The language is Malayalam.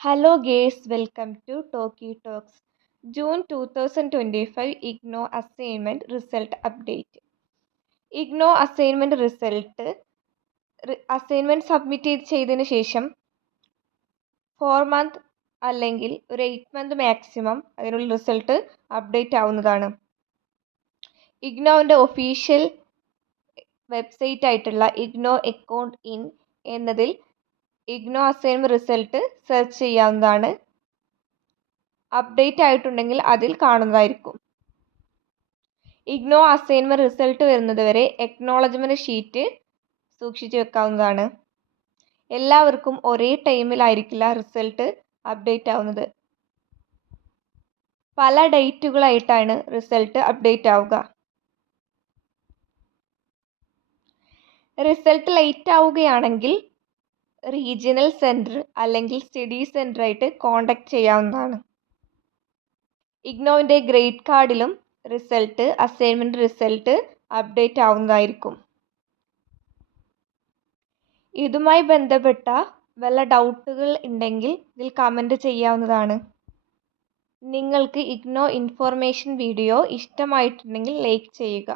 Hello guys, welcome to Talkie Talks. June 2025 IGNO Assignment Result Update. IGNO Assignment Result assignment submit ചെയ്തതിന് ശേഷം 4 മന്ത് അല്ലെങ്കിൽ ഒരു 8 മന്ത് മാക്സിമം അതിനുള്ള റിസൾട്ട് അപ്ഡേറ്റ് ആവുന്നതാണ്. ഇഗ്നോവിൻ്റെ ഒഫീഷ്യൽ വെബ്സൈറ്റ് ആയിട്ടുള്ള ഇഗ്നോ അക്കൗണ്ട് ഇൻ എന്നതിൽ ഇഗ്നോ അസൈൻമെൻറ്റ് റിസൾട്ട് സെർച്ച് ചെയ്യാവുന്നതാണ്. അപ്ഡേറ്റ് ആയിട്ടുണ്ടെങ്കിൽ അതിൽ കാണുന്നതായിരിക്കും. ഇഗ്നോ അസൈൻമെൻറ്റ് റിസൾട്ട് വരുന്നത് വരെ എക്നോളജ്മെൻറ്റ് ഷീറ്റ് സൂക്ഷിച്ചു വെക്കാവുന്നതാണ്. എല്ലാവർക്കും ഒരേ ടൈമിലായിരിക്കില്ല റിസൾട്ട് അപ്ഡേറ്റ് ആവുന്നത്. പല ഡേറ്റുകളായിട്ടാണ് റിസൾട്ട് അപ്ഡേറ്റ് ആവുക. റിസൾട്ട് ലേറ്റ് ആവുകയാണെങ്കിൽ റീജിയണൽ സെൻറ്റർ അല്ലെങ്കിൽ സ്റ്റഡി സെൻറ്റർ ആയിട്ട് കോൺടാക്റ്റ് ചെയ്യാവുന്നതാണ്. ഇഗ്നോവിൻ്റെ ഗ്രേഡ് കാർഡിലും അസൈൻമെൻറ്റ് റിസൾട്ട് അപ്ഡേറ്റ് ആവുന്നതായിരിക്കും. ഇതുമായി ബന്ധപ്പെട്ട വല്ല ഡൗട്ടുകൾ ഉണ്ടെങ്കിൽ ഇതിൽ കമൻറ്റ് ചെയ്യാവുന്നതാണ്. നിങ്ങൾക്ക് ഇഗ്നോ ഇൻഫോർമേഷൻ വീഡിയോ ഇഷ്ടമായിട്ടുണ്ടെങ്കിൽ ലൈക്ക് ചെയ്യുക.